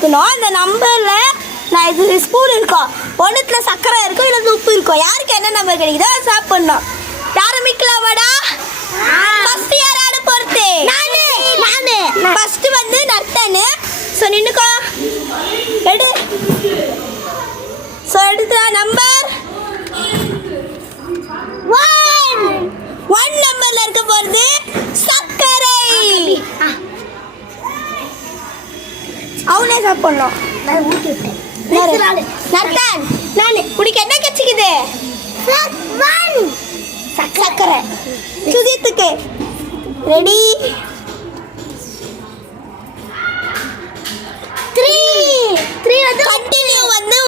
எடுக்கணும். அந்த நம்பரில் நான் இது ஸ்பூன் இருக்கும், ஒன்றுத்துல சர்க்கரை இருக்கும், இல்லை உப்பு இருக்கும். யாருக்கு என்ன நம்பர் கிடைக்குதோ அதை சாப்பிடணும். ஆரம்பிக்கலாமாடா? ஃபர்ஸ்ட் யார் ஆட போறது? நானு. ஃபர்ஸ்ட் வந்து நர்த்தனு. ஸோ நின்னுக்கோ, எடு. ஸோ எடுத்துடா. நம்பர் 1 நம்பர்ல இருக்க போறது சர்க்கரை. அவனே சாப்பிடணும். நர்த்தன், நானு. உனக்கு என்ன கச்சிக்குது? சர்க்கரை. சுகித்துக்கு ரெடி? 3 வந்து கண்டினியூ வந்து